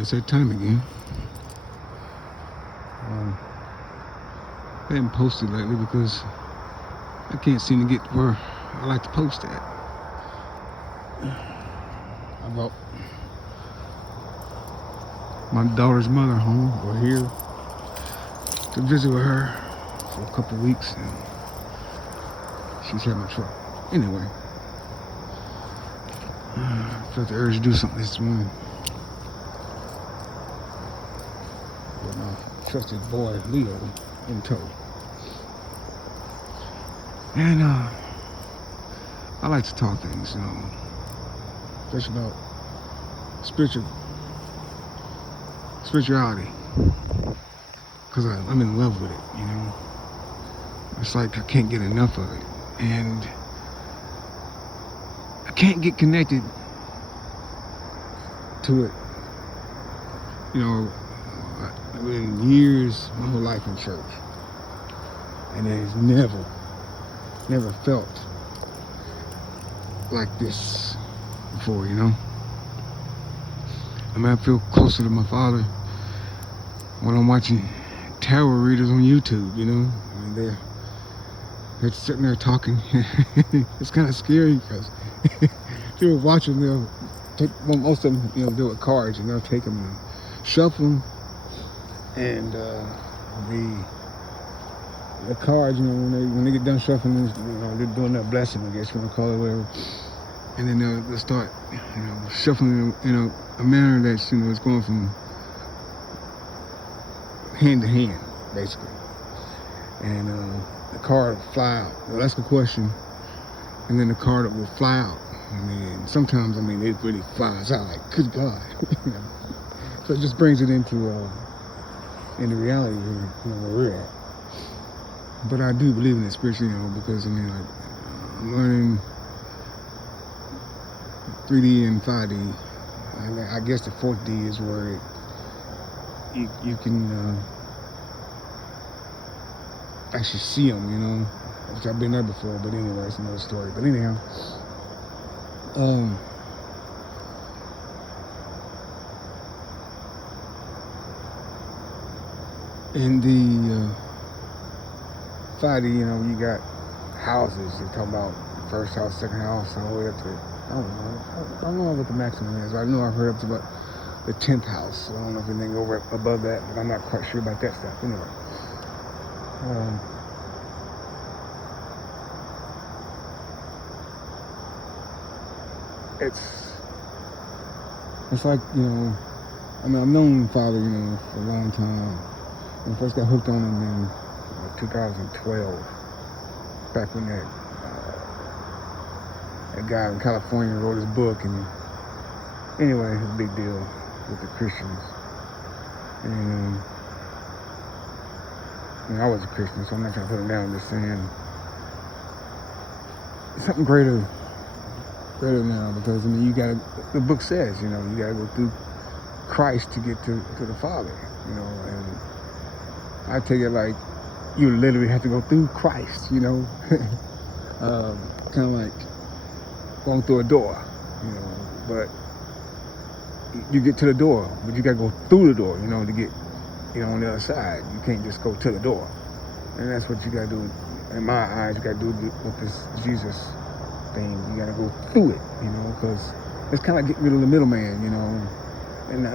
It's that time again. I haven't posted lately because I can't seem to get where I like to post at. I brought my daughter's mother home. We're here to visit with her for a couple weeks, and she's having trouble. Anyway, I felt the urge to do something this morning with my trusted boy Leo in tow. And I like to talk things, especially about spirituality, because I'm in love with it. It's like I can't get enough of it, and I can't get connected to it. I've been years, my whole life in church, and it's never felt like this before, I feel closer to my father when I'm watching tarot readers on YouTube, they're sitting there talking. It's kind of scary because people watching, they'll take, well, most of them, do it cards, and they'll take them and shuffle them, and the cards, when they get done shuffling, they're doing that blessing, I guess you want to call it, whatever. And then they'll start, shuffling in a manner that's, it's going from hand to hand, basically. And the card will fly out. They'll ask a question, and then the card will fly out. Sometimes, it really flies out, like, good God. So it just brings it into reality where we're at. But I do believe in it spiritually, because I'm learning 3D and 5D. I guess the 4th D is where you can actually see them, which I've been there before. But anyway, it's another story. But anyhow, in the 5D, you got houses. You're talking about first house, second house, all the way up to, I don't know what the maximum is. I know I've heard up to about the 10th house. I don't know if anything over above that, but I'm not quite sure about that stuff. Anyway, it's like, I've known Father, for a long time. When I first got hooked on him in 2012, back when that guy in California wrote his book, and anyway, it's a big deal with the Christians. And I was a Christian, so I'm not trying to put him down. I'm just saying it's something greater now, because you gotta, the book says, you gotta go through Christ to get to the Father, and I take it like you literally have to go through Christ, kind of like going through a door, but you get to the door, but you gotta go through the door, to get, on the other side. You can't just go to the door, and that's what you gotta do. In my eyes, you gotta do with this Jesus thing. You gotta go through it, because it's kind of getting rid of the middleman, and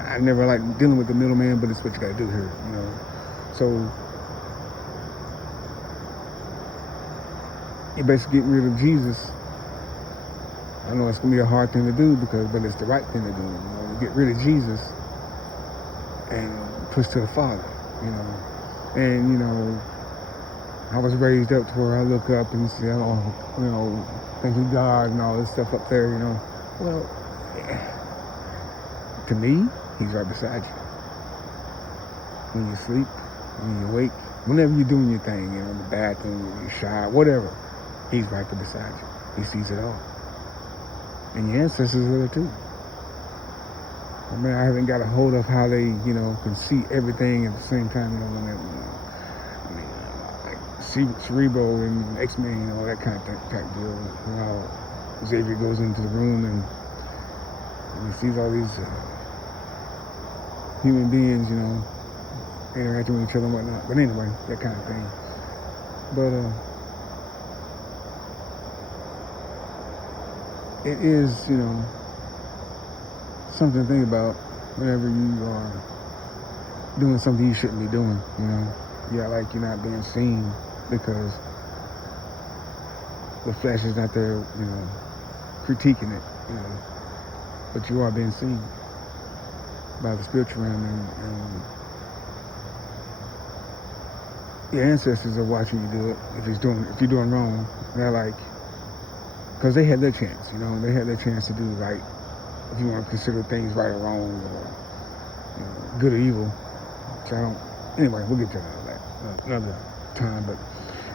I never like dealing with the middleman, but it's what you gotta do here, So you basically getting rid of Jesus. I know it's gonna be a hard thing to do, but it's the right thing to do. Get rid of Jesus and push to the Father. And I was raised up to where I look up and say, thank you God and all this stuff up there. Well, to me, He's right beside you. When you sleep, when you wake, whenever you're doing your thing, in the bathroom, you shower, whatever, He's right there beside you. He sees it all. And your ancestors are there too. I haven't got a hold of how they, can see everything at the same time, like Cerebro and X-Men, that kind of type deal. How Xavier goes into the room and he sees all these human beings, interacting with each other and whatnot. But anyway, that kind of thing. But it is, something to think about whenever you are doing something you shouldn't be doing. Yeah, like you're not being seen because the flesh is not there, critiquing it, but you are being seen by the spiritual realm, and your ancestors are watching you do it. If you're doing wrong, they're like, because they had their chance, they had their chance to do right. If you want to consider things right or wrong, or good or evil. So anyway, we'll get to that another time. But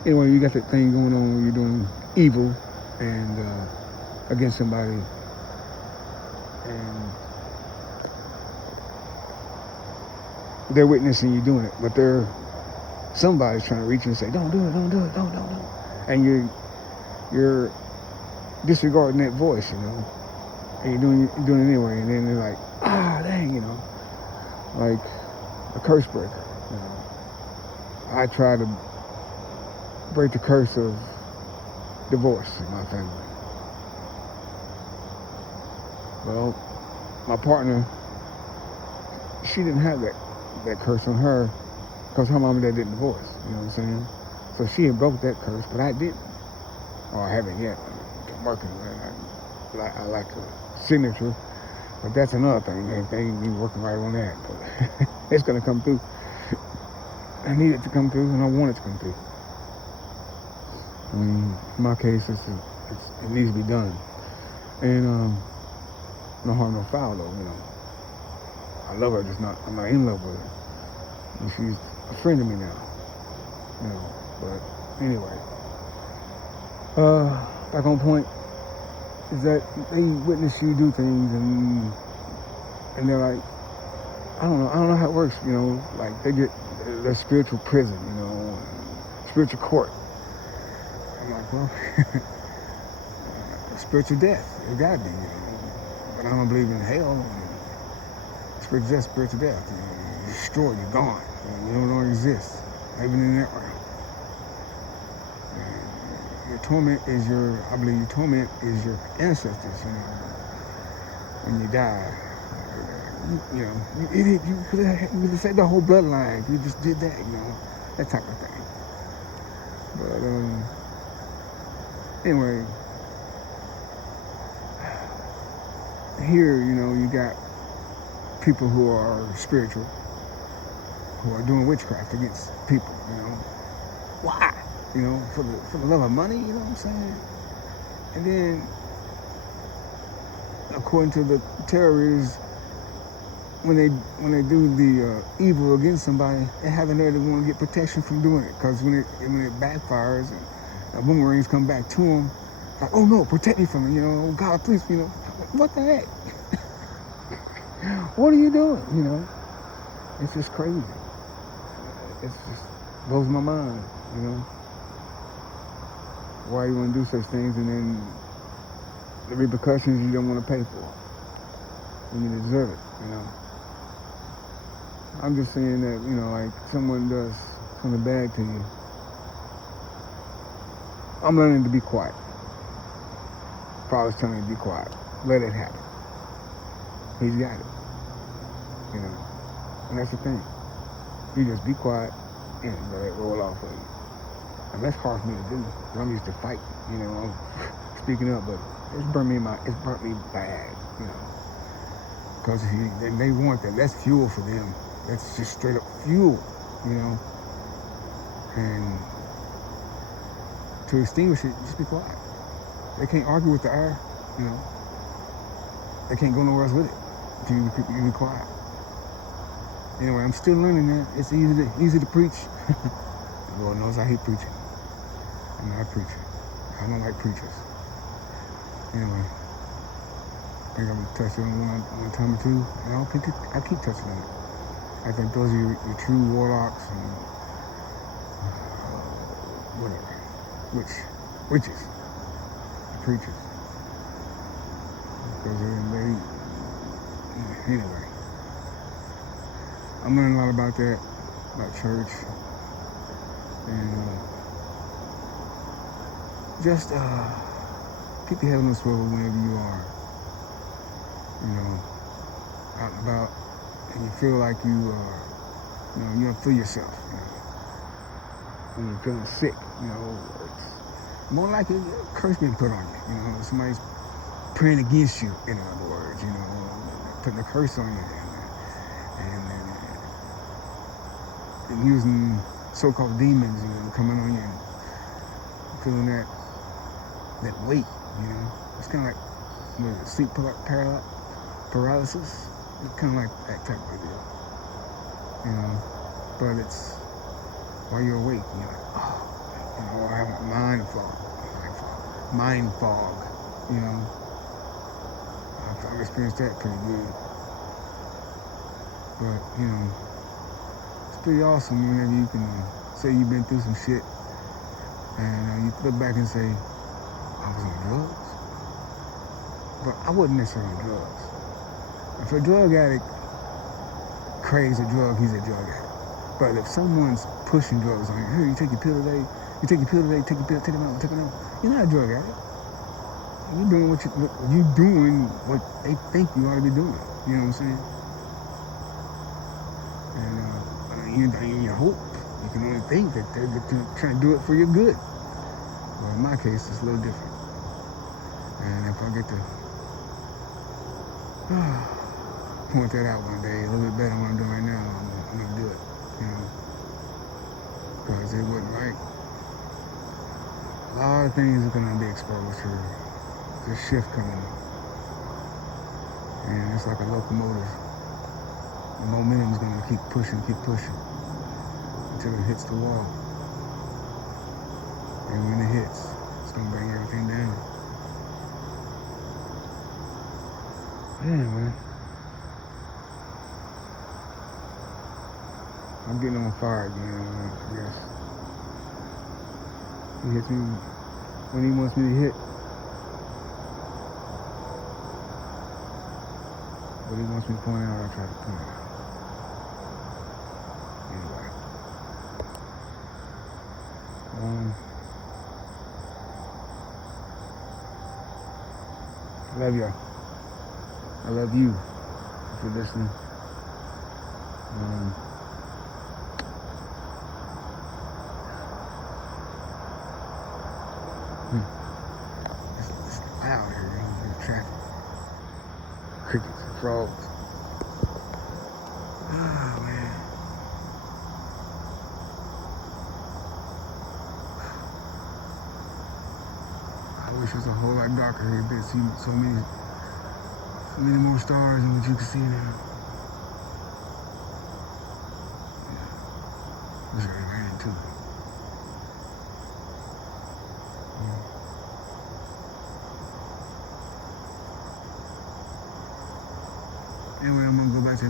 anyway, you got that thing going on where you're doing evil and against somebody, and they're witnessing you doing it, but somebody's trying to reach you and say, don't do it, don't do it, don't. And you're disregarding that voice, and you're doing it anyway, and then they're like, dang, like a curse breaker. I try to break the curse of divorce in my family. Well, my partner, she didn't have that curse on her because her mom and dad didn't divorce, you know what I'm saying? So she had broke that curse, but I didn't. Or I haven't yet. I'm working with it. I like a signature, but that's another thing. They ain't be working right on that, but it's gonna come through. I need it to come through, and I want it to come through. In my case, it needs to be done, and no harm, no foul, though. I love her, I'm not in love with her, and she's a friend of me now. But anyway, back on point is that they witness you do things, and they're like, I don't know how it works, like they get their spiritual prison, spiritual court. I'm like, well, spiritual death, it gotta be, but I don't believe in hell. Spiritual death, spiritual death. You're destroyed, you're gone. You don't exist, even in that realm. Your torment is your ancestors, when you die. You could have said the whole bloodline if you just did that, that type of thing. But anyway, here, you got people who are spiritual, who are doing witchcraft against people, Why? For the love of money, you know what I'm saying? And then, according to the terrorists, when they do the evil against somebody, they have the nerve to want to get protection from doing it, because when it backfires and boomerangs come back to them, like, oh no, protect me from it, oh God, please, what the heck? What are you doing? It's just crazy. It just blows my mind, Why you want to do such things, and then the repercussions you don't want to pay for when you deserve it, I'm just saying that, like someone does something bad to you, I'm learning to be quiet. Father's telling me to be quiet. Let it happen. He's got it. And that's the thing. You just be quiet and let it roll off of you. And that's hard for me to do. I'm used to fighting, I'm speaking up, but it's burnt me bad, Because they want that. That's fuel for them. That's just straight up fuel, And to extinguish it, just be quiet. They can't argue with the air, They can't go nowhere else with it if you be quiet. Anyway, I'm still learning that. It's easy to preach. The Lord knows I hate preaching. I'm not a preacher. I don't like preachers. Anyway, I think I'm gonna touch on one time or two, and I keep touching on it. I think those are your true warlocks and whatever, witches, the preachers. Because anyway. I'm learning a lot about that, about church, and just keep your head on the swivel whenever you are, out and about, and you feel like you don't feel yourself, when you're feeling sick, it's more like a curse being put on you, somebody's praying against you, in other words, putting a curse on you, and using so-called demons, coming on you and feeling that weight, It's kind of like sleep paralysis. It's kind of like that type of deal, But it's while you're awake, you're like, oh, I have mind fog, I've experienced that pretty good. But, it's pretty awesome whenever you can say you've been through some shit and you look back and say, I was on drugs. But I wasn't necessarily on drugs. If a drug addict craves a drug, he's a drug addict. But if someone's pushing drugs on you, hey, you take your pill today, take it out, you're not a drug addict. You're doing what they think you ought to be doing. You know what I'm saying? And you hope, you can only think that they're trying to do it for your good. Well, in my case, it's a little different. And if I get to point that out one day, a little bit better than what I'm doing right now, I'm going to do it, Because it wasn't right. A lot of things are going to be exposed to this shift coming. And it's like a locomotive. The momentum's going to keep pushing until it hits the wall. And when it hits, it's going to bring everything down. Yeah, man. I'm getting on fire again, I guess. He hits me when he wants me to hit. What he wants me to point out, I try to point out. Anyway. I love y'all. I love you if you're listening. It's loud here, There's traffic. Crickets and frogs. Oh, man. I wish it was a whole lot darker here, but see so many more stars than what you can see now. Yeah. It's already raining too. Anyway, I'm gonna go back to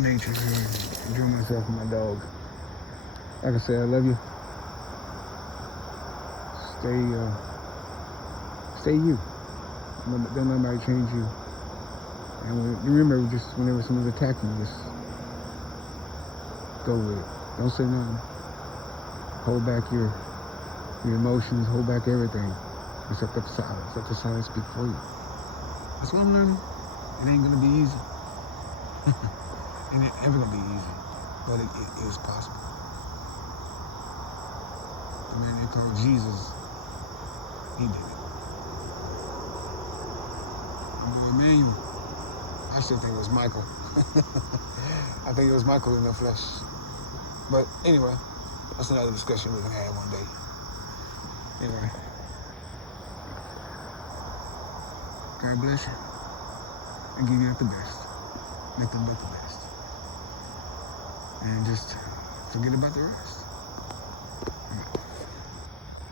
nature and enjoy myself and my dog. Like I said, I love you. Stay you. Don't let nobody change you. And remember, just whenever someone's attacking you, just go with it. Don't say nothing. Hold back your emotions. Hold back everything. Except the silence. Let the silence speak for you. That's what I'm learning. It ain't gonna be easy. It ain't ever gonna be easy. But it is possible. The man they called Jesus, he did it. Emmanuel. I still think it was Michael. I think it was Michael in the flesh. But anyway, that's another discussion we can have one day. Anyway. God bless you. And give you the best. Nothing but the best. And just forget about the rest.